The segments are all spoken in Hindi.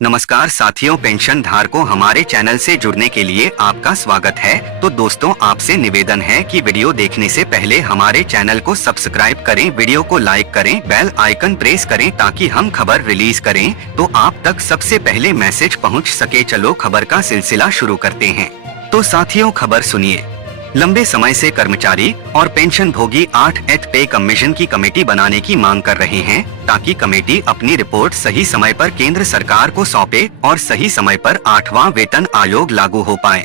नमस्कार साथियों, पेंशन धारकों, हमारे चैनल से जुड़ने के लिए आपका स्वागत है। तो दोस्तों, आपसे निवेदन है कि वीडियो देखने से पहले हमारे चैनल को सब्सक्राइब करें, वीडियो को लाइक करें, बेल आइकन प्रेस करें ताकि हम खबर रिलीज करें तो आप तक सबसे पहले मैसेज पहुंच सके। चलो खबर का सिलसिला शुरू करते हैं। तो साथियों, खबर सुनिए। लंबे समय से कर्मचारी और पेंशन भोगी 8th पे कमीशन की कमेटी बनाने की मांग कर रहे हैं ताकि कमेटी अपनी रिपोर्ट सही समय पर केंद्र सरकार को सौंपे और सही समय पर 8वां वेतन आयोग लागू हो पाए।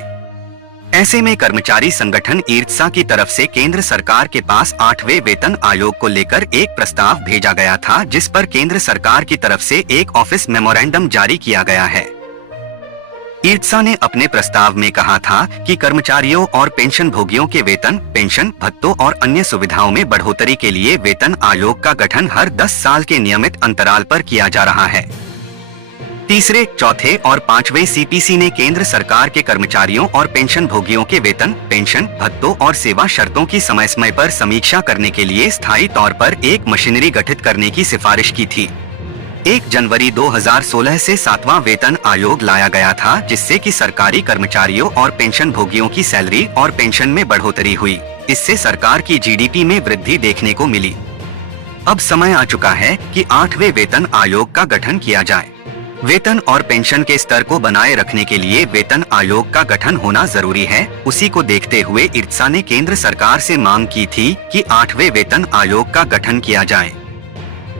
ऐसे में कर्मचारी संगठन ईर्त्सा की तरफ से केंद्र सरकार के पास 8वें वेतन आयोग को लेकर एक प्रस्ताव भेजा गया था, जिस पर केंद्र सरकार की तरफ से एक ऑफिस मेमोरेंडम जारी किया गया है। ईर्त्सा ने अपने प्रस्ताव में कहा था कि कर्मचारियों और पेंशन भोगियों के वेतन, पेंशन, भत्तों और अन्य सुविधाओं में बढ़ोतरी के लिए वेतन आयोग का गठन हर 10 साल के नियमित अंतराल पर किया जा रहा है। तीसरे, चौथे और 5वें सीपीसी ने केंद्र सरकार के कर्मचारियों और पेंशन भोगियों के वेतन, पेंशन, भत्तों और सेवा शर्तों की समय समय पर समीक्षा करने के लिए स्थायी तौर पर एक मशीनरी गठित करने की सिफारिश की थी। 1 जनवरी 2016 से 7वां वेतन आयोग लाया गया था, जिससे कि सरकारी कर्मचारियों और पेंशन भोगियों की सैलरी और पेंशन में बढ़ोतरी हुई। इससे सरकार की जीडीपी में वृद्धि देखने को मिली। अब समय आ चुका है कि 8वें वेतन आयोग का गठन किया जाए। वेतन और पेंशन के स्तर को बनाए रखने के लिए वेतन आयोग का गठन होना जरूरी है। उसी को देखते हुए ईर्त्सा ने केंद्र सरकार से मांग की थी कि 8वें वेतन आयोग का गठन किया जाए।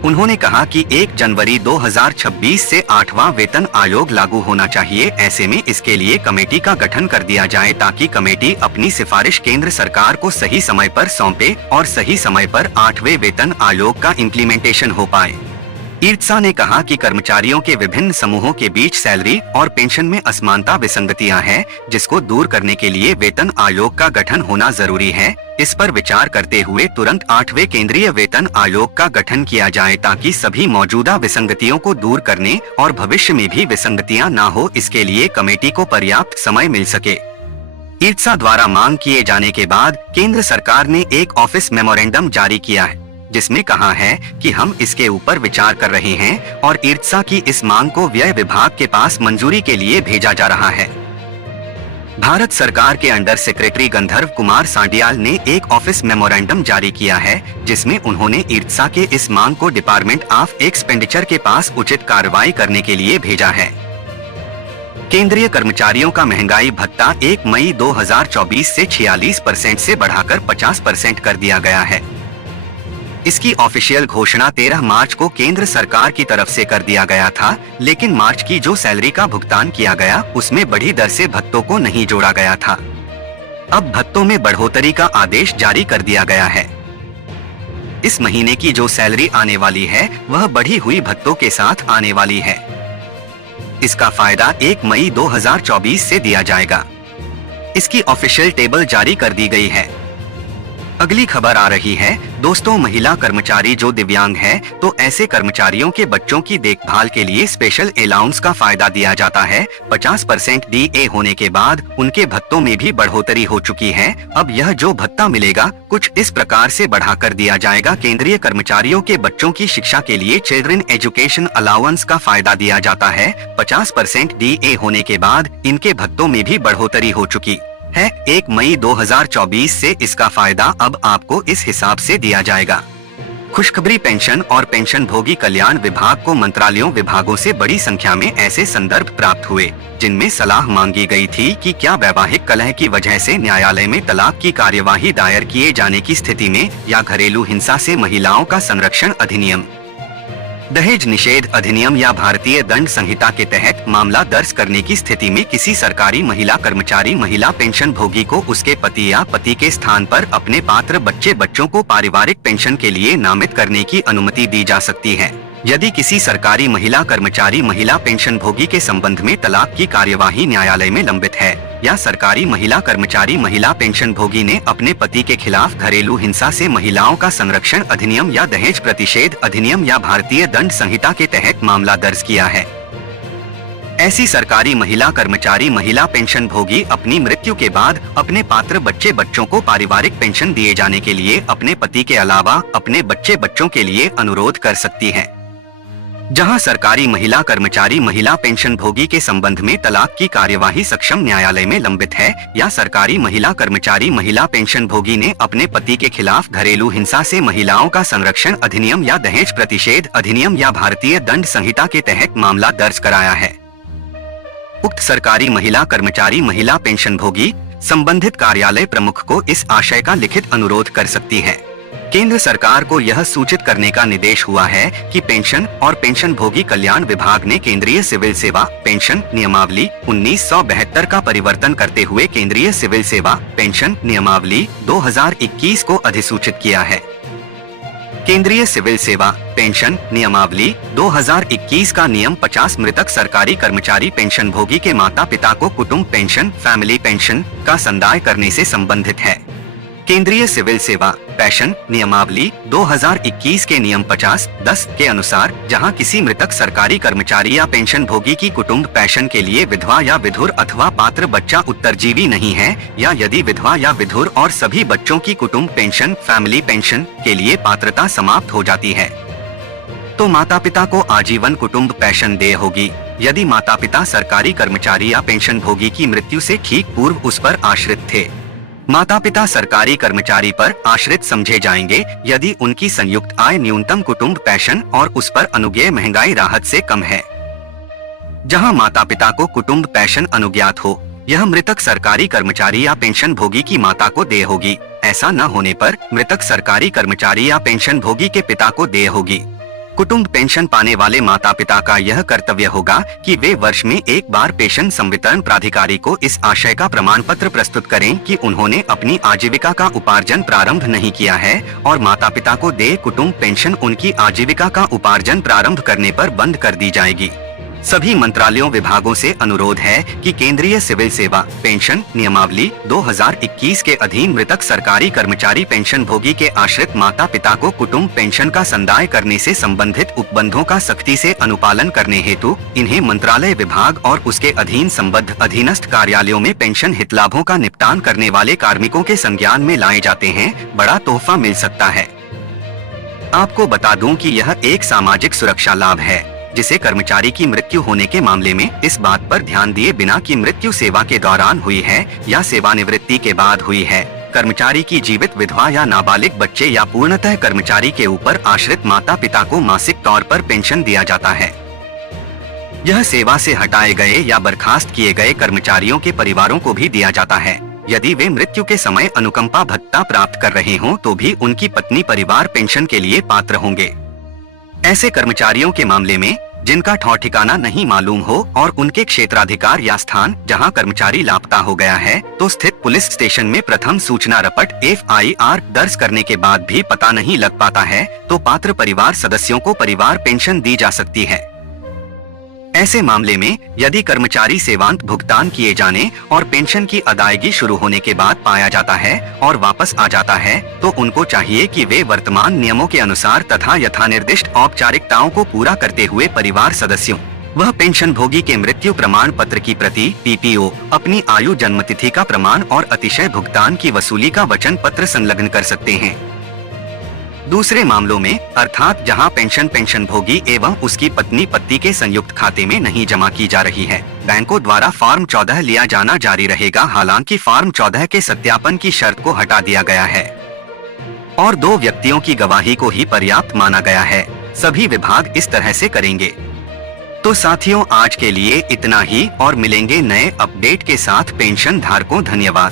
उन्होंने कहा कि 1 जनवरी 2026 से 8वां वेतन आयोग लागू होना चाहिए। ऐसे में इसके लिए कमेटी का गठन कर दिया जाए ताकि कमेटी अपनी सिफारिश केंद्र सरकार को सही समय पर सौंपे और सही समय पर 8वें वेतन आयोग का इम्प्लीमेंटेशन हो पाए। ईर्त्सा ने कहा कि कर्मचारियों के विभिन्न समूहों के बीच सैलरी और पेंशन में असमानता, विसंगतियां हैं, जिसको दूर करने के लिए वेतन आयोग का गठन होना जरूरी है। इस पर विचार करते हुए तुरंत 8वें केंद्रीय वेतन आयोग का गठन किया जाए ताकि सभी मौजूदा विसंगतियों को दूर करने और भविष्य में भी विसंगतियां ना हो, इसके लिए कमेटी को पर्याप्त समय मिल सके। ईर्त्सा द्वारा मांग किए जाने के बाद केंद्र सरकार ने एक ऑफिस मेमोरेंडम जारी किया है, जिसमें कहा है कि हम इसके ऊपर विचार कर रहे हैं और ईर्त्सा की इस मांग को व्यय विभाग के पास मंजूरी के लिए भेजा जा रहा है। भारत सरकार के अंडर सेक्रेटरी गंधर्व कुमार सांडियाल ने एक ऑफिस मेमोरेंडम जारी किया है, जिसमें उन्होंने ईर्त्सा के इस मांग को डिपार्टमेंट ऑफ एक्सपेंडिचर के पास उचित कार्रवाई करने के लिए भेजा है। केंद्रीय कर्मचारियों का महंगाई भत्ता 1 मई 2024 से 46% से बढ़ाकर 50% कर दिया गया है। इसकी ऑफिशियल घोषणा 13 मार्च को केंद्र सरकार की तरफ से कर दिया गया था, लेकिन मार्च की जो सैलरी का भुगतान किया गया उसमें बढ़ी दर से भत्तों को नहीं जोड़ा गया था। अब भत्तों में बढ़ोतरी का आदेश जारी कर दिया गया है। इस महीने की जो सैलरी आने वाली है वह बढ़ी हुई भत्तों के साथ आने वाली है। इसका फायदा 1 मई 2024 से दिया जाएगा। इसकी ऑफिशियल टेबल जारी कर दी गई है। अगली खबर आ रही है दोस्तों, महिला कर्मचारी जो दिव्यांग है तो ऐसे कर्मचारियों के बच्चों की देखभाल के लिए स्पेशल अलाउंस का फायदा दिया जाता है। 50% डीए होने के बाद उनके भत्तों में भी बढ़ोतरी हो चुकी है। अब यह जो भत्ता मिलेगा कुछ इस प्रकार से बढ़ाकर दिया जाएगा। केंद्रीय कर्मचारियों के बच्चों की शिक्षा के लिए चिल्ड्रन एजुकेशन अलाउंस का फायदा दिया जाता है। 50% डीए होने के बाद इनके भत्तों में भी बढ़ोतरी हो चुकी है। 1 मई 2024 से इसका फायदा अब आपको इस हिसाब से दिया जाएगा। खुशखबरी, पेंशन और पेंशन भोगी कल्याण विभाग को मंत्रालयों विभागों से बड़ी संख्या में ऐसे संदर्भ प्राप्त हुए जिनमें सलाह मांगी गई थी कि क्या वैवाहिक कलह की वजह से न्यायालय में तलाक की कार्यवाही दायर किए जाने की स्थिति में या घरेलू हिंसा से महिलाओं का संरक्षण अधिनियम, दहेज निषेध अधिनियम या भारतीय दंड संहिता के तहत मामला दर्ज करने की स्थिति में किसी सरकारी महिला कर्मचारी महिला पेंशन भोगी को उसके पति या पति के स्थान पर अपने पात्र बच्चों को पारिवारिक पेंशन के लिए नामित करने की अनुमति दी जा सकती है। यदि किसी सरकारी महिला कर्मचारी महिला पेंशन भोगी के संबंध में तलाक की कार्यवाही न्यायालय में लंबित है या सरकारी महिला कर्मचारी महिला पेंशन भोगी ने अपने पति के खिलाफ घरेलू हिंसा से महिलाओं का संरक्षण अधिनियम या दहेज प्रतिषेध अधिनियम या भारतीय दंड संहिता के तहत मामला दर्ज किया है, ऐसी सरकारी महिला कर्मचारी महिला पेंशन भोगी अपनी मृत्यु के बाद अपने पात्र बच्चों को पारिवारिक पेंशन दिए जाने के लिए अपने पति के अलावा अपने बच्चों के लिए अनुरोध कर सकती है। जहां सरकारी महिला कर्मचारी महिला पेंशन भोगी के संबंध में तलाक की कार्यवाही सक्षम न्यायालय में लंबित है, या सरकारी महिला कर्मचारी महिला पेंशन भोगी ने अपने पति के खिलाफ घरेलू हिंसा से महिलाओं का संरक्षण अधिनियम या दहेज प्रतिषेध अधिनियम या भारतीय दंड संहिता के तहत मामला दर्ज कराया है। उक्त सरकारी महिला कर्मचारी महिला पेंशन भोगी संबंधित कार्यालय प्रमुख को इस आशय का लिखित अनुरोध कर सकती है। केंद्र सरकार को यह सूचित करने का निर्देश हुआ है कि पेंशन और पेंशन भोगी कल्याण विभाग ने केंद्रीय सिविल सेवा पेंशन नियमावली 1972 का परिवर्तन करते हुए केंद्रीय सिविल सेवा पेंशन नियमावली 2021 को अधिसूचित किया है। केंद्रीय सिविल सेवा पेंशन नियमावली 2021 का नियम 50 मृतक सरकारी कर्मचारी पेंशन भोगी के माता पिता को कुटुंब पेंशन फैमिली पेंशन का संदाय करने से संबंधित है। केंद्रीय सिविल सेवा पेंशन नियमावली 2021 के नियम 50-10 के अनुसार जहां किसी मृतक सरकारी कर्मचारी या पेंशन भोगी की कुटुंब पेंशन के लिए विधवा या विधुर अथवा पात्र बच्चा उत्तरजीवी नहीं है, या यदि विधवा या विधुर और सभी बच्चों की कुटुंब पेंशन फैमिली पेंशन के लिए पात्रता समाप्त हो जाती है, तो माता पिता को आजीवन कुटुंब पेंशन देय होगी। यदि माता पिता सरकारी कर्मचारी या पेंशन भोगी की मृत्यु से ठीक पूर्व उस पर आश्रित थे, माता पिता सरकारी कर्मचारी पर आश्रित समझे जाएंगे यदि उनकी संयुक्त आय न्यूनतम कुटुंब पेंशन और उस पर अनुज्ञेय महंगाई राहत से कम है। जहां माता पिता को कुटुंब पेंशन अनुज्ञात हो, यह मृतक सरकारी कर्मचारी या पेंशन भोगी की माता को देय होगी। ऐसा न होने पर मृतक सरकारी कर्मचारी या पेंशन भोगी के पिता को देय होगी। कुटुंब पेंशन पाने वाले माता पिता का यह कर्तव्य होगा कि वे वर्ष में एक बार पेंशन संवितरण प्राधिकारी को इस आशय का प्रमाण पत्र प्रस्तुत करें कि उन्होंने अपनी आजीविका का उपार्जन प्रारंभ नहीं किया है और माता पिता को देय कुटुंब पेंशन उनकी आजीविका का उपार्जन प्रारंभ करने पर बंद कर दी जाएगी। सभी मंत्रालयों विभागों से अनुरोध है कि केंद्रीय सिविल सेवा पेंशन नियमावली 2021 के अधीन मृतक सरकारी कर्मचारी पेंशन भोगी के आश्रित माता पिता को कुटुंब पेंशन का संदाय करने से संबंधित उपबंधों का सख्ती से अनुपालन करने हेतु इन्हें मंत्रालय विभाग और उसके अधीन संबद्ध अधीनस्थ कार्यालयों में पेंशन हितलाभों का निपटान करने वाले कार्मिकों के संज्ञान में लाए जाते हैं बड़ा तोहफा मिल सकता है। आपको बता दूं कि यह एक सामाजिक सुरक्षा लाभ है जिसे कर्मचारी की मृत्यु होने के मामले में इस बात पर ध्यान दिए बिना कि मृत्यु सेवा के दौरान हुई है या सेवानिवृत्ति के बाद हुई है, कर्मचारी की जीवित विधवा या नाबालिग बच्चे या पूर्णतः कर्मचारी के ऊपर आश्रित माता पिता को मासिक तौर पर पेंशन दिया जाता है। यह सेवा से हटाए गए या बर्खास्त किए गए कर्मचारियों के परिवारों को भी दिया जाता है। यदि वे मृत्यु के समय अनुकंपा भत्ता प्राप्त कर रहे हों तो भी उनकी पत्नी परिवार पेंशन के लिए पात्र होंगे। ऐसे कर्मचारियों के मामले में जिनका ठौर ठिकाना नहीं मालूम हो और उनके क्षेत्राधिकार या स्थान जहां कर्मचारी लापता हो गया है तो स्थित पुलिस स्टेशन में प्रथम सूचना रपट FIR दर्ज करने के बाद भी पता नहीं लग पाता है तो पात्र परिवार सदस्यों को परिवार पेंशन दी जा सकती है। ऐसे मामले में यदि कर्मचारी सेवांत भुगतान किए जाने और पेंशन की अदायगी शुरू होने के बाद पाया जाता है और वापस आ जाता है तो उनको चाहिए कि वे वर्तमान नियमों के अनुसार तथा यथानिर्दिष्ट औपचारिकताओं को पूरा करते हुए परिवार सदस्यों वह पेंशन भोगी के मृत्यु प्रमाण पत्र की प्रति PPO, अपनी आयु जन्मतिथि का प्रमाण और अतिशय भुगतान की वसूली का वचन पत्र संलग्न कर सकते हैं। दूसरे मामलों में अर्थात जहां पेंशन भोगी एवं उसकी पत्नी पति के संयुक्त खाते में नहीं जमा की जा रही है, बैंकों द्वारा फॉर्म 14 लिया जाना जारी रहेगा। हालांकि फॉर्म 14 के सत्यापन की शर्त को हटा दिया गया है और 2 व्यक्तियों की गवाही को ही पर्याप्त माना गया है। सभी विभाग इस तरह से करेंगे। तो साथियों, आज के लिए इतना ही और मिलेंगे नए अपडेट के साथ। पेंशन धारकों धन्यवाद।